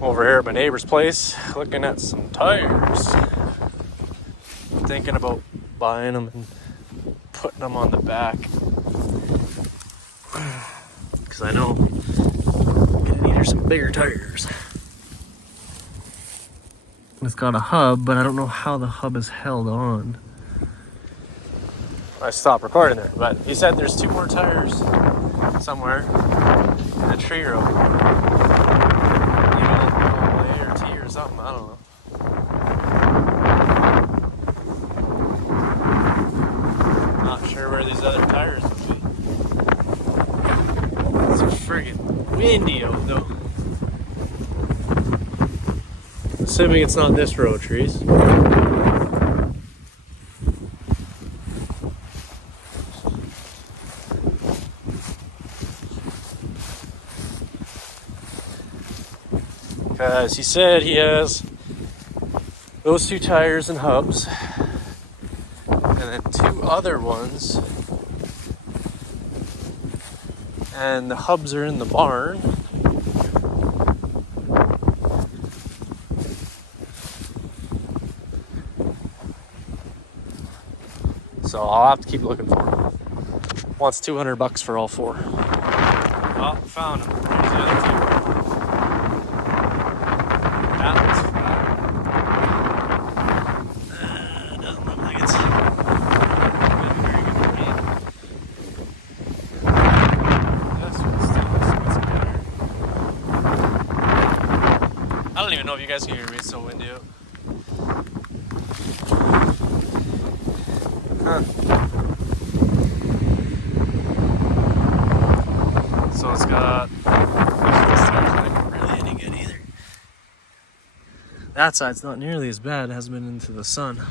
Over here at my neighbor's place, looking at some tires. Thinking about buying them and putting them on the back. Because I know I'm gonna need some bigger tires. It's got a hub, but I don't know how the hub is held on. I stopped recording there, but he said there's 2 more tires somewhere in a tree row. A or T or something, I don't know. Not sure where these other tires would be. It's friggin' windy out though. Assuming it's not this row of trees. Because he said he has those 2 tires and hubs, and then 2 other ones, and the hubs are in the barn. So I'll have to keep looking for them. Wants $200 for all 4. Oh, found them. There's the other 2. That one's flat. Doesn't look like it's very good for me. This one still looks better. I don't even know if you guys can hear me, it's so windy out. Huh. So it's got... That side's not nearly as bad. It hasn't been into the sun.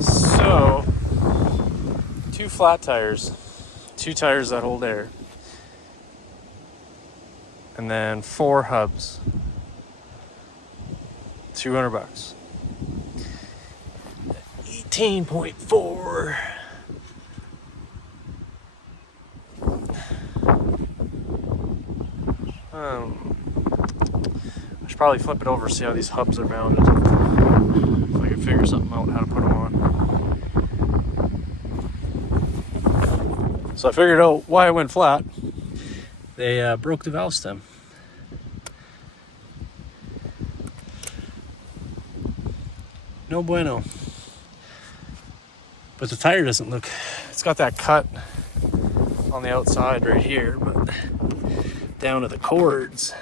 So, 2 flat tires, 2 tires that hold air, and then 4 hubs. $200. 18.4. I should probably flip it over, see how these hubs are mounted. If I can figure something out how to put them on. So I figured out why it went flat. They broke the valve stem. No bueno. But the tire doesn't look, it's got that cut on the outside right here, but down to the cords,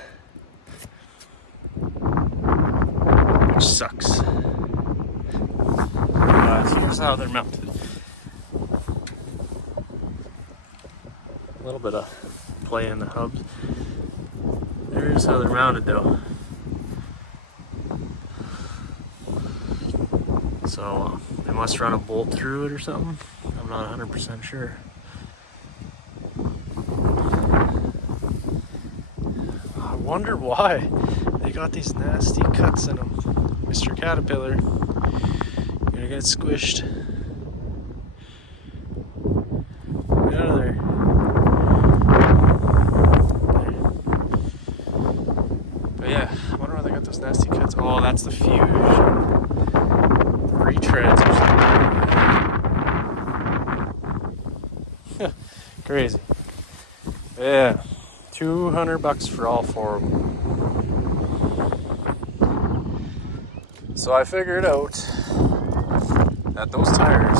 which sucks. Here's how they're mounted. A little bit of play in the hubs. There's how they're mounted though. So they must run a bolt through it or something. I'm not 100% sure. I wonder why they got these nasty cuts in them. Mr. Caterpillar, you're gonna get squished. Get out of there. But yeah, I wonder why they got those nasty cuts. Oh, that's the fusion. Retreads or something. Crazy. Yeah, $200 for all 4 of them. So I figured out that those tires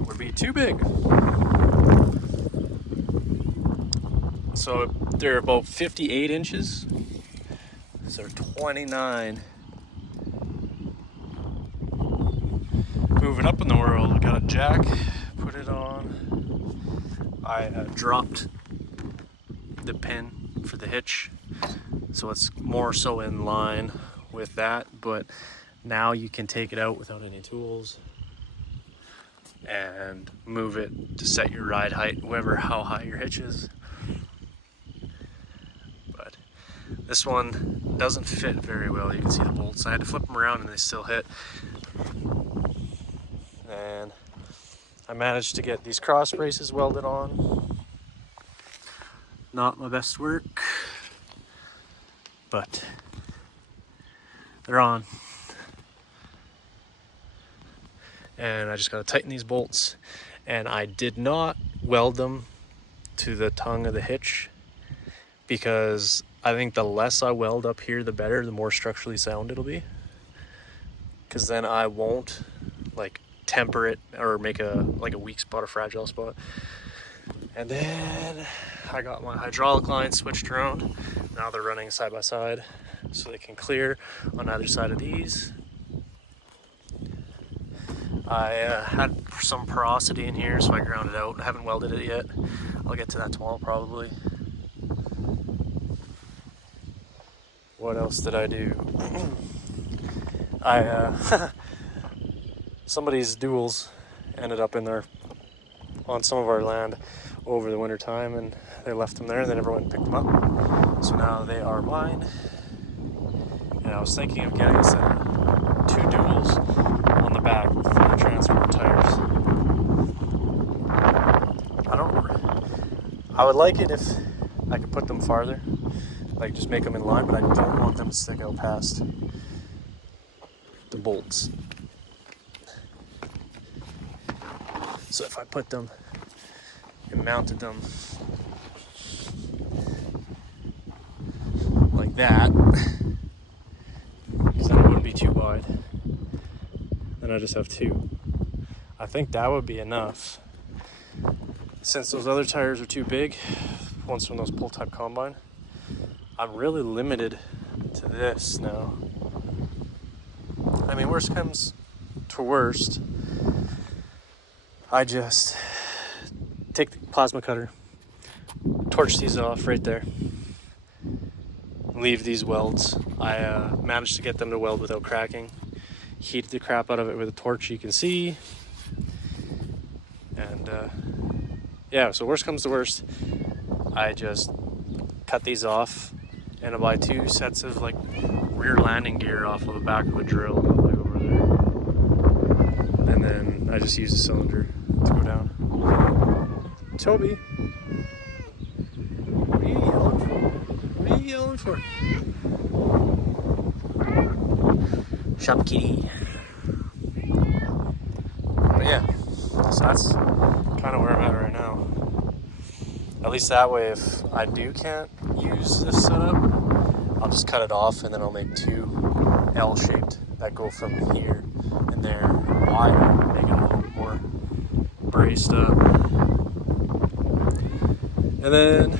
would be too big. So they're about 58 inches. So 29. Moving up in the world, I got a jack, put it on. I dropped the pin for the hitch, so it's more so in line with that, but now you can take it out without any tools and move it to set your ride height, how high your hitch is. But This one doesn't fit very well. You can see the bolts. I had to flip them around and they still hit. And I managed to get these cross braces welded on. Not my best work, but they're on. And I just gotta tighten these bolts. And I did not weld them to the tongue of the hitch, because I think the less I weld up here, the better, the more structurally sound it'll be. Because then I won't like temper it or make a weak spot, a fragile spot. And then I got my hydraulic lines switched around. Now they're running side by side so they can clear on either side of these. I had some porosity in here, so I ground it out. I haven't welded it yet. I'll get to that tomorrow probably. What else did I do? Somebody's duals ended up in there on some of our land over the winter time, and they left them there and they never went and picked them up. So now they are mine. And I was thinking of getting some 2 duals on the back for the transport tires. I would like it if I could put them farther, like just make them in line, but I don't want them to stick out past the bolts. So if I put them and mounted them like that, because then it wouldn't be too wide, then I just have 2. I think that would be enough. Since those other tires are too big, ones from those pull-type combine, I'm really limited to this now. I mean, worst comes to worst, I just take the plasma cutter, torch these off right there, leave these welds. I managed to get them to weld without cracking. Heated the crap out of it with a torch, you can see. And yeah, so worst comes to worst, I just cut these off and I buy 2 sets of like rear landing gear off of the back of a drill, like over there. And then I just use the cylinder to go down. Toby, what are you yelling for? What are you yelling for? Shop kitty. But yeah, so that's kind of where I'm at right now. At least that way, if I can't use this setup, I'll just cut it off and then I'll make 2 L-shaped that go from here and there wider, make it a little bit more braced up. And then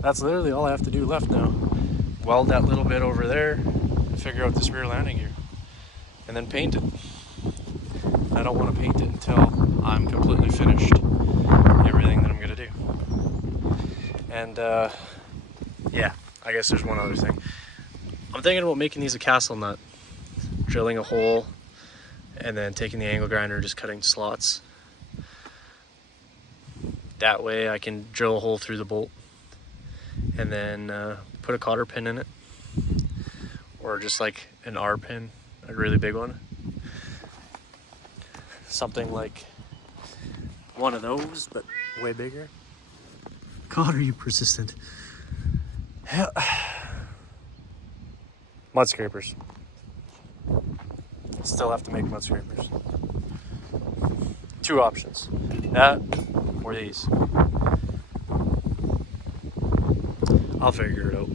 that's literally all I have to do left now. Weld that little bit over there and figure out this rear landing gear and then paint it. I don't want to paint it until I'm completely finished everything that I'm going to do. And yeah, I guess there's one other thing. I'm thinking about making these a castle nut, drilling a hole and then taking the angle grinder, just cutting slots. That way I can drill a hole through the bolt and then put a cotter pin in it, or just like an R pin, a really big one. Something like one of those, but way bigger. God, are you persistent? Hell. Mud scrapers. Still have to make mud scrapers. 2 options. That or these. I'll figure it out.